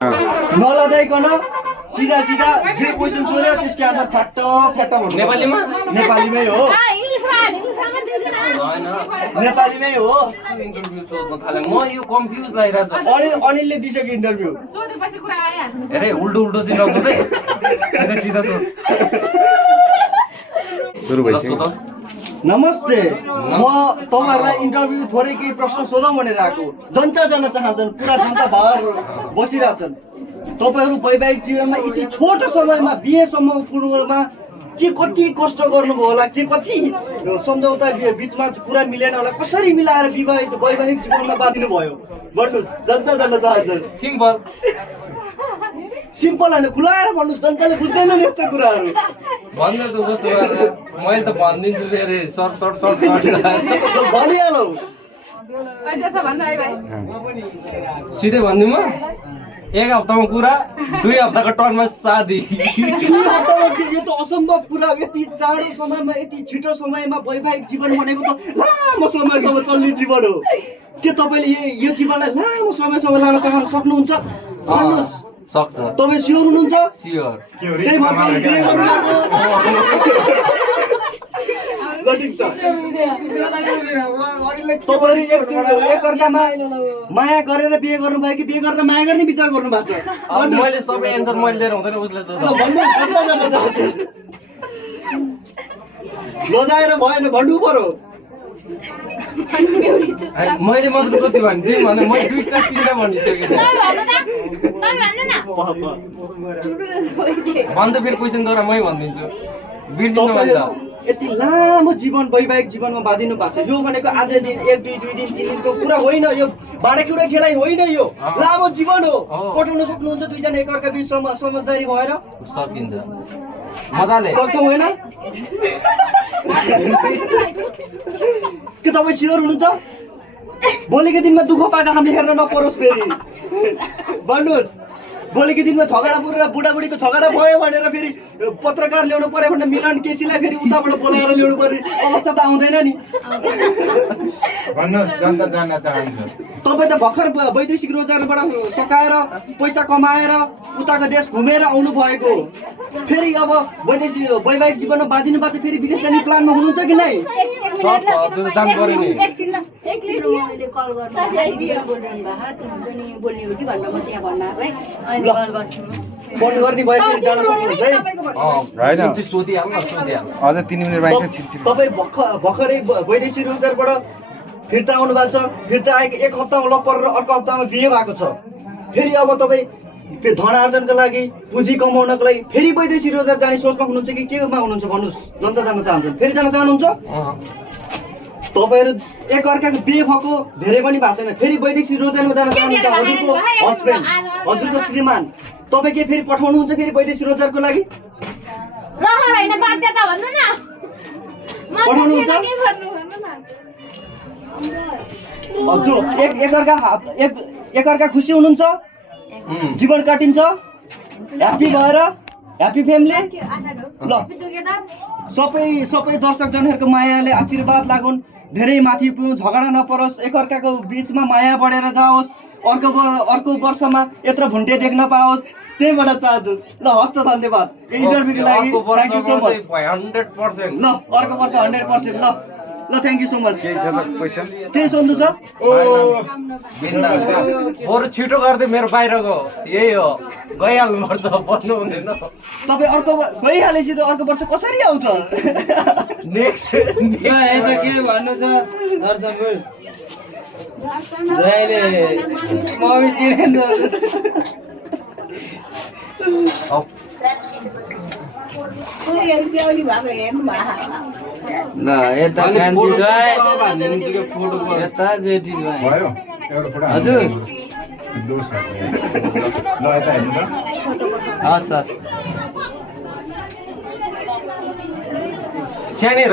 नलजाइकन सिधा सिधा जे क्वेसन सोध्यो त्यसको आन्सर फ्याट्ट भन्नु नेपालीमा नेपालीमै हो नेपालीमै हो इन्टरभ्यु सोच्न थाले म यो कन्फ्युज लागिरहेछ अनिलले दिइसक्यो इन्टरभ्यु सोधेपछि कुरा आइहाल्छ अरे उल्टो उल्टो चाहिँ नसोध्दै सिधा सोध सुरु भइसक्यो नमस्ते म तपाईहरुलाई इन्टरभ्यु थोरै केही प्रश्न सोधौँ भनेर आएको जनता जान्न चाहन्छन् पुरा जनता भर बसिरहेछन् तपाईहरु वैवाहिक जीवनमा यति छोटो समयमा बिहेसम्म पुग्नुमा के कति कष्ट गर्नुभयो होला के कति सम्झौता बीचमा कुरा मिलेन होला कसरी मिलाएर वैवाहिक जीवनमा बाँधिनु भयो भन्नुस् जनता जान्न चाहन्छन् सिम्पल सिम्पल हैन खुलाएर भन्नुस् जनताले बुझ्दैनन् यस्तो कुराहरु भन्दै त कस्तो गरेर मैले त भनिदिन्छु फेरि सर्ट भनिहालौ सिधै भन्नु म एक हप्तामा कुरा 2 हप्ताको टर्ममा शादी यो त असम्भव कुरा यति चाँडो समयमा यति छिटो समयमा वैवाहिक जीवन भनेको त लामो समयसम्म चल्ने जीवन हो के तपाईले यो जीवनलाई लामो समयसम्म लान चाहन सक्नुहुन्छ भन्नुस् सक्छ तपाई स्योर हुनुहुन्छ स्योर त्यही भएर तपाईले बिहे गर्नु भएको ल ठिक छ तपाईहरु एकअर्कामा माया गरेर बिहे गर्नुभयो कि बिहे गरेर माया गर्ने विचार गर्नु भएको छ मैले सबै एन्सर मैले लिएर हुँदैन उसले सोध्दा भन्नु जनता जान्न चाहन्छ लजाएर भएन भन्नु पर्यो मैले मात्र कति भनिदिएँ भने मैले 2टा 3टा भनिसकेँ भन्दा फेरि क्वेसन द्वारा मै भनिदिन्छु बिर्सिनु भन्छ यति लामो जीवन वैवाहिक जीवनमा बाँधिनु भएको छ यो भनेको आज दिन 1 2 2 दिन 3 दिनको कुरा होइन यो भाँडाकुँडा खेलाइ होइन यो लामो जीवन हो कटाउन सक्नुहुन्छ दुईजना एकअर्का बीच समझदारी भएर सकिन्छ मजाले सक्छौ होइन के तपाईँ स्योर हुनुहुन्छ भोलिको दिनमा दुःख पाएको हामीले हेर्न नपरोस् फेरि भन्नुहोस् भोलिको दिनमा झगडा पुरेर बुढाबुढीको झगडा भयो भनेर फेरि पत्रकार ल्याउनु पर्यो भने मिलन केसीलाई फेरि उताबाट बोलाएर ल्याउनु पर्ने अवस्था त आउँदैन नि भन्नुहोस् जनता जान्न चाहन्छ तपाईँ त भर्खर वैदेशिक रोजगारबाट सकाएर पैसा कमाएर उताको देश घुमेर आउनु भएको फेरि अब वैवाहिक जीवनमा बाँधिनु भएको छ फेरि विदेश जाने प्लानमा हुनुहुन्छ कि नै फोन गर्ने भए फेरि जान सक्नुहुन्छ है अझ 3 मिनेट बाँकी छ तपाईँ भर्खरै वैदेशिक रोजगारबाट फिर्ता आउनु भएको छ फिर्ता आएको 1 हप्तामा लक परेर अर्को हप्तामा बिहे भएको छ फेरि अब तपाईँ धन आर्जनको लागि पुँजी कमाउनको लागि फेरि वैदेशिक रोजगार जाने सोचमा हुनुहुन्छ कि केमा हुनुहुन्छ भन्नुहोस् जनता जान्न चाहन्छन् फेरि जान चाहनुहुन्छ तपाईहरु एकअर्काको बिहे भएको धेरै पनि भएको छैन फेरि वैदेशिक रोजगारमा जान चाहनुहुन्छ हजुरको हस्बेन्ड हजुरको श्रीमान तपाईँ के फेरि पठाउनुहुन्छ फेरि वैदेशिक रोजगारको लागि पठाउनुहुन्छ एकअर्का खुसी हुनुहुन्छ जीवन काटिन्छ ह्याप्पी भएर ह्याप्पी फ्यामिली ल सबै दर्शक जनहरूको मायाले आशीर्वाद लागुन् धेरै माथि पुग्नु झगडा नपरोस् एकअर्काको बीचमा माया बढेर जाओस् अर्को वर्षमा यत्रो भुन्टे देख्न पाओस् त्यहीबाट चाहन्छु ल हस्त धन्यवाद इन्टरभ्यूको लागि थ्याङ्क यू सो मच 100% ल अर्को वर्ष 100% ल थ्याङ्क यू सो मच केही छ त क्वेसन केही सोध्नु छ बरु छिटो गर्दै मेरो बाहिरको यही हो गइहाल्नु पर्छ भन्नु हुँदैन तपाईँ अर्को गइहालेपछि त अर्को वर्ष कसरी आउँछ नेक्स्ट यता के भन्नु छ दर्शकहरु जयले मम्मी चिनेन ल यता कान्छी जय यता जेठी जय भयो एउटा फोटो हजुर दोष ल यता हेर्नु त हस् हस् सानी